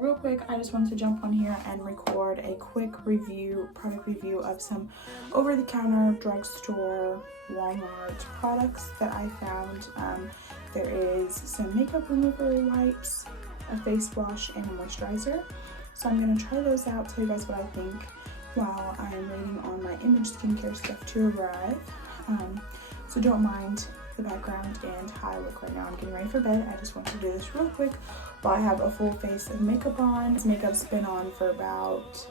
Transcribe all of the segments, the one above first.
Real quick, I just wanted to jump on here and record a quick product review of some over-the-counter drugstore Walmart products that I found. There is some makeup remover wipes, a face wash, and a moisturizer. So I'm going to try those out, tell you guys what I think while I'm waiting on my Image skincare stuff to arrive. So don't mind the background and how I look right now. I'm getting ready for bed. I just want to do this real quick while I have a full face of makeup on. This makeup's been on for about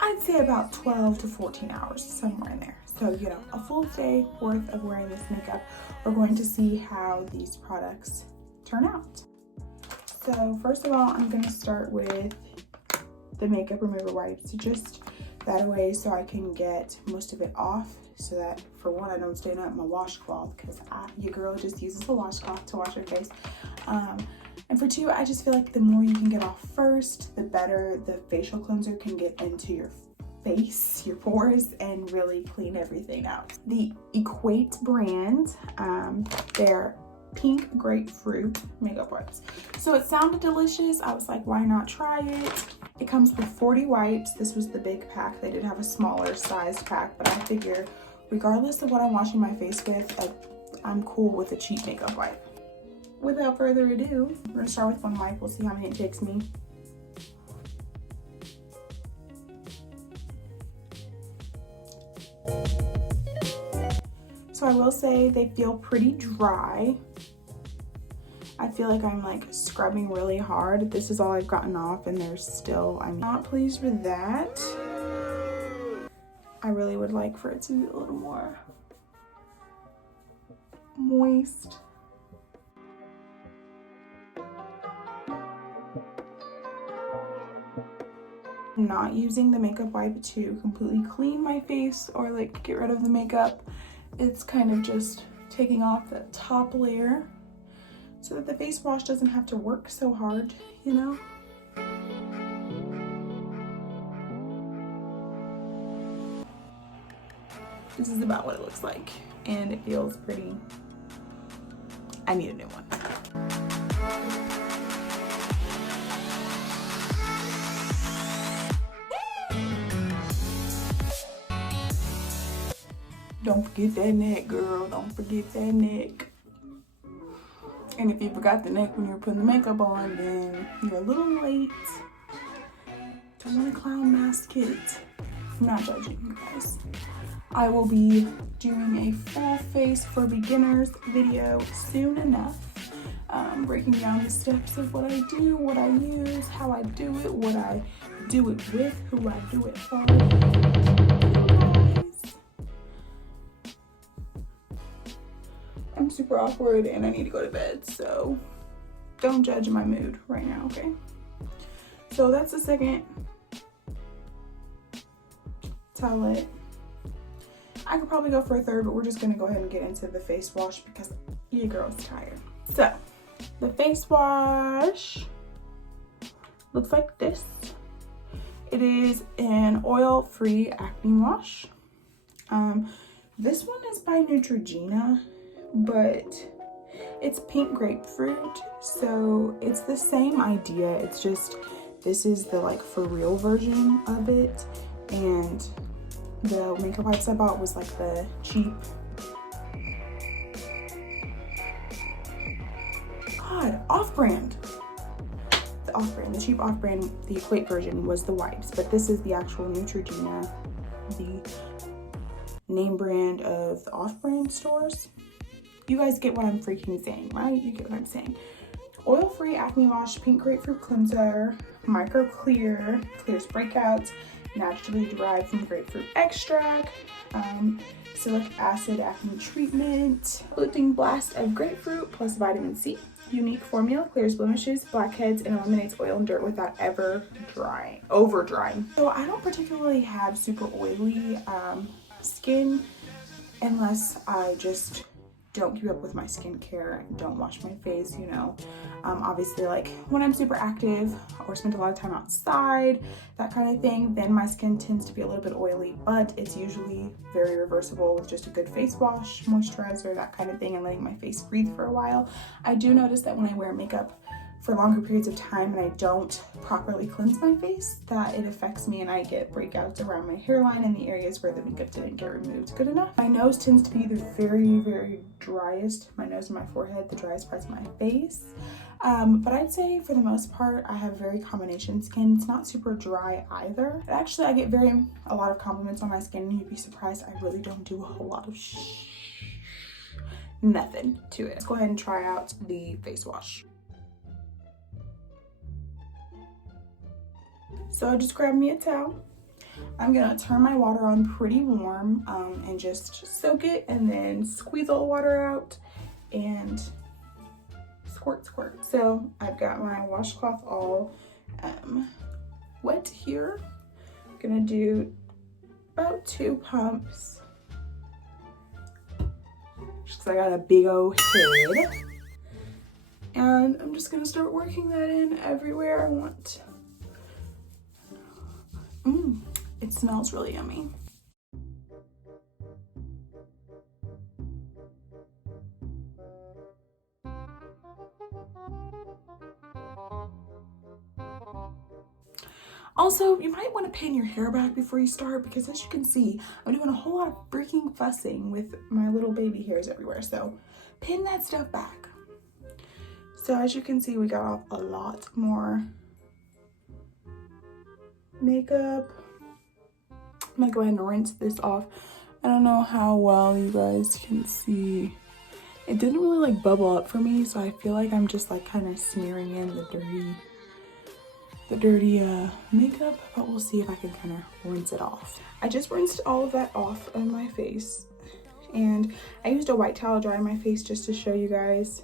I'd say about 12 to 14 hours, somewhere in there. So, you know, a full day worth of wearing this makeup. We're going to see how these products turn out. So first of all, I'm going to start with the makeup remover wipes, just that way so I can get most of it off, so that for one, I don't stain up my washcloth, because your girl just uses a washcloth to wash her face. And for two, I just feel like the more you can get off first, the better the facial cleanser can get into your face, your pores, and really clean everything out. The Equate brand, they're pink grapefruit makeup wipes. So it sounded delicious. I was like, why not try it? It comes with 40 wipes. This was the big pack. They did have a smaller sized pack, but I figure regardless of what I'm washing my face with, I'm cool with a cheap makeup wipe. Without further ado, we're gonna start with one wipe. We'll see how many it takes me. So I will say they feel pretty dry. I feel like I'm like scrubbing really hard. This is all I've gotten off, and there's still, I'm not pleased with that. I really would like for it to be a little more moist. I'm not using the makeup wipe to completely clean my face or like get rid of the makeup. It's kind of just taking off that top layer so that the face wash doesn't have to work so hard, you know? This is about what it looks like, and it feels pretty. I need a new one. Don't forget that neck, girl. Don't forget that neck. And if you forgot the neck when you were putting the makeup on, then you're a little late. Don't want to clown mask it. I'm not judging, you guys. I will be doing a full face for beginners video soon enough. Breaking down the steps of what I do, what I use, how I do it, what I do it with, who I do it for. I'm super awkward and I need to go to bed, so don't judge my mood right now, okay? So that's the second towelette. I could probably go for a third, but we're just gonna go ahead and get into the face wash because your girl's tired. So the face wash looks like this. It is an oil-free acne wash. This one is by Neutrogena, but it's pink grapefruit, so it's the same idea. It's just this is the like for real version of it, and the makeup wipes I bought was like the cheap, off-brand. The cheap off-brand, the Equate version was the wipes, but this is the actual Neutrogena, the name brand of the off-brand stores. You guys get what I'm freaking saying, right? You get what I'm saying. Oil-free acne wash, pink grapefruit cleanser, micro clears breakouts, naturally derived from grapefruit extract, silic acid acne treatment, lifting blast of grapefruit plus vitamin C. Unique formula, clears blemishes, blackheads, and eliminates oil and dirt without over drying. So I don't particularly have super oily skin unless I just don't keep up with my skincare, don't wash my face, you know. Obviously, like when I'm super active or spend a lot of time outside, that kind of thing, then my skin tends to be a little bit oily, but it's usually very reversible with just a good face wash, moisturizer, that kind of thing, and letting my face breathe for a while. I do notice that when I wear makeup for longer periods of time and I don't properly cleanse my face, that it affects me and I get breakouts around my hairline and the areas where the makeup didn't get removed good enough. My nose tends to be the very, very driest, my nose and my forehead, the driest parts of my face. But I'd say for the most part, I have very combination skin. It's not super dry either. Actually, I get a lot of compliments on my skin, and you'd be surprised I really don't do a whole lot of nothing to it. Let's go ahead and try out the face wash. So I just grabbed me a towel. I'm gonna turn my water on pretty warm and just soak it, and then squeeze all the water out and squirt, squirt. So I've got my washcloth all wet here. I'm gonna do about 2 pumps just because I got a big old head. And I'm just gonna start working that in everywhere I want. It smells really yummy. Also, you might want to pin your hair back before you start, because as you can see, I'm doing a whole lot of freaking fussing with my little baby hairs everywhere. So pin that stuff back. So as you can see, we got off a lot more makeup. I'm gonna go ahead and rinse this off. I don't know how well you guys can see. It didn't really like bubble up for me, so I feel like I'm just like kind of smearing in the dirty makeup, but we'll see if I can kind of rinse it off. I just rinsed all of that off of my face, and I used a white towel to dry my face just to show you guys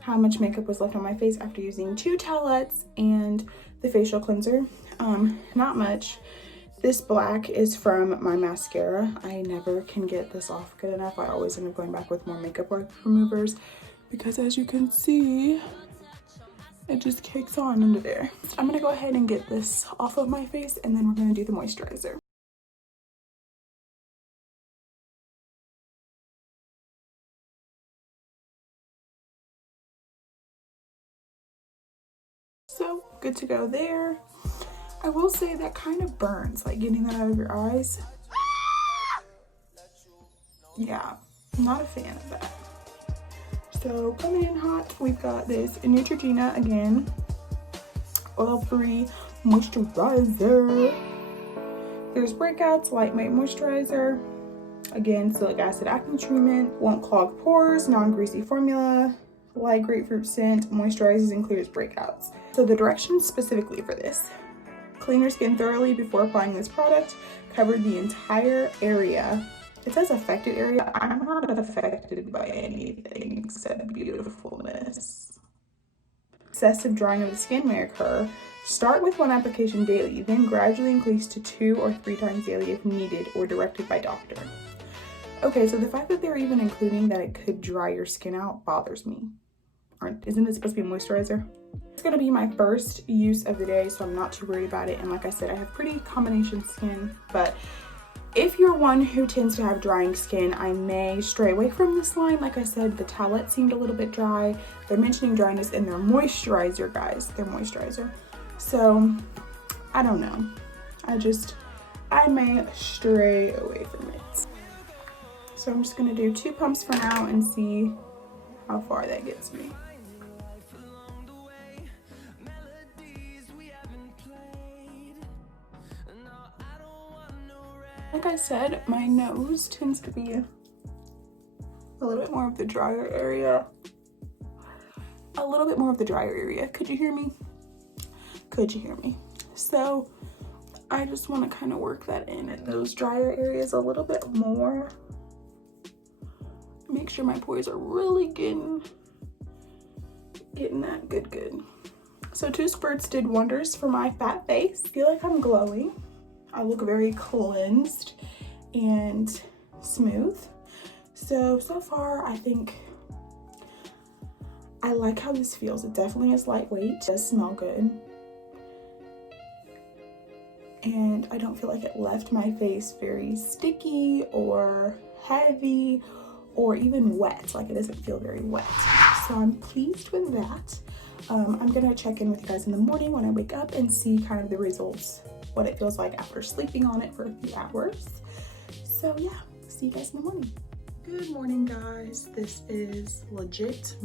how much makeup was left on my face after using 2 towelettes and the facial cleanser. Not much. This black is from my mascara. I never can get this off good enough. I always end up going back with more makeup removers because, as you can see, it just cakes on under there. I'm gonna go ahead and get this off of my face, and then we're gonna do the moisturizer. So good to go there. I will say that kind of burns, like getting that out of your eyes. Yeah, I'm not a fan of that. So coming in hot, we've got this Neutrogena again, oil-free moisturizer. There's Breakouts Lightweight Moisturizer. Again, silic acid acne treatment, won't clog pores, non-greasy formula, light grapefruit scent, moisturizes and clears breakouts. So the directions specifically for this: clean your skin thoroughly before applying this product, cover the entire area. It says affected area. I'm not affected by anything except beautifulness. Excessive drying of the skin may occur. Start with 1 application daily, then gradually increase to 2 or 3 times daily if needed or directed by doctor. Okay, so the fact that they're even including that it could dry your skin out bothers me. Isn't it supposed to be a moisturizer? It's gonna be my first use of the day, so I'm not too worried about it. And like I said, I have pretty combination skin, but if you're one who tends to have drying skin, I may stray away from this line. Like I said, the towelette seemed a little bit dry. They're mentioning dryness in their moisturizer, guys, their moisturizer. So I don't know. I may stray away from it. So I'm just gonna do 2 pumps for now and see how far that gets me. Like I said, my nose tends to be a little bit more of the drier area. A little bit more of the drier area. Could you hear me? Could you hear me? So I just want to kind of work that in those drier areas a little bit more. Make sure my pores are really getting that good. So 2 squirts did wonders for my fat face. I feel like I'm glowing. I look very cleansed and smooth. So far I think I like how this feels. It definitely is lightweight, it does smell good, and I don't feel like it left my face very sticky or heavy or even wet. Like, it doesn't feel very wet. So I'm pleased with that. I'm gonna check in with you guys in the morning when I wake up and see kind of the results, what it feels like after sleeping on it for a few hours. So yeah, see you guys in the morning. Good morning, guys. This is legit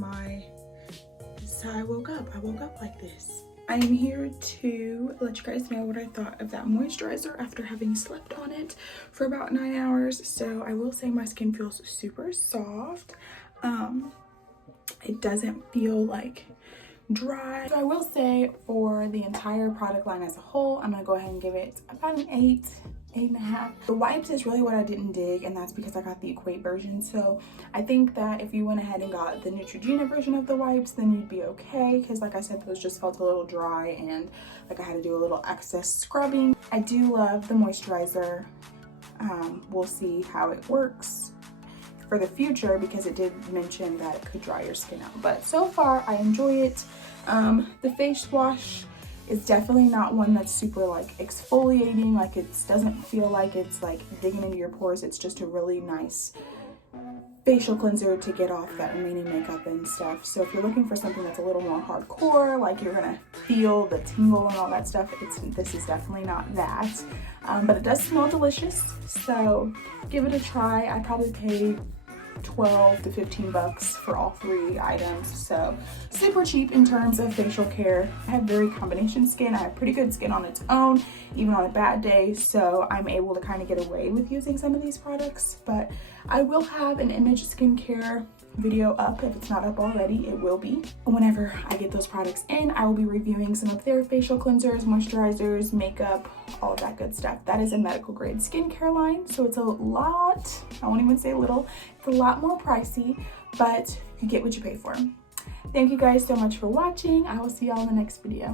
this is how I woke up. I woke up like this. I am here to let you guys know what I thought of that moisturizer after having slept on it for about 9 hours. So I will say my skin feels super soft. It doesn't feel like dry. So I will say for the entire product line as a whole, I'm gonna go ahead and give it about an 8.5. The wipes is really what I didn't dig, and that's because I got the Equate version. So I think that if you went ahead and got the Neutrogena version of the wipes, then you'd be okay, because like I said, those just felt a little dry and like I had to do a little excess scrubbing. I do love the moisturizer. We'll see how it works for the future, because it did mention that it could dry your skin out, but so far I enjoy it. The face wash is definitely not one that's super like exfoliating. Like, it doesn't feel like it's like digging into your pores. It's just a really nice facial cleanser to get off that remaining makeup and stuff. So if you're looking for something that's a little more hardcore, like you're gonna feel the tingle and all that stuff, this is definitely not that. But it does smell delicious, so give it a try. I'd probably pay 12 to 15 bucks for all 3 items, so super cheap in terms of facial care. I have very combination skin. I have pretty good skin on its own, even on a bad day, so I'm able to kind of get away with using some of these products. But I will have an Image skincare video up. If it's not up already, it will be. Whenever I get those products in, I will be reviewing some of their facial cleansers, moisturizers, makeup, all of that good stuff. That is a medical grade skincare line, so it's a lot, I won't even say little, it's a lot more pricey, but you get what you pay for. Thank you guys so much for watching. I will see y'all in the next video.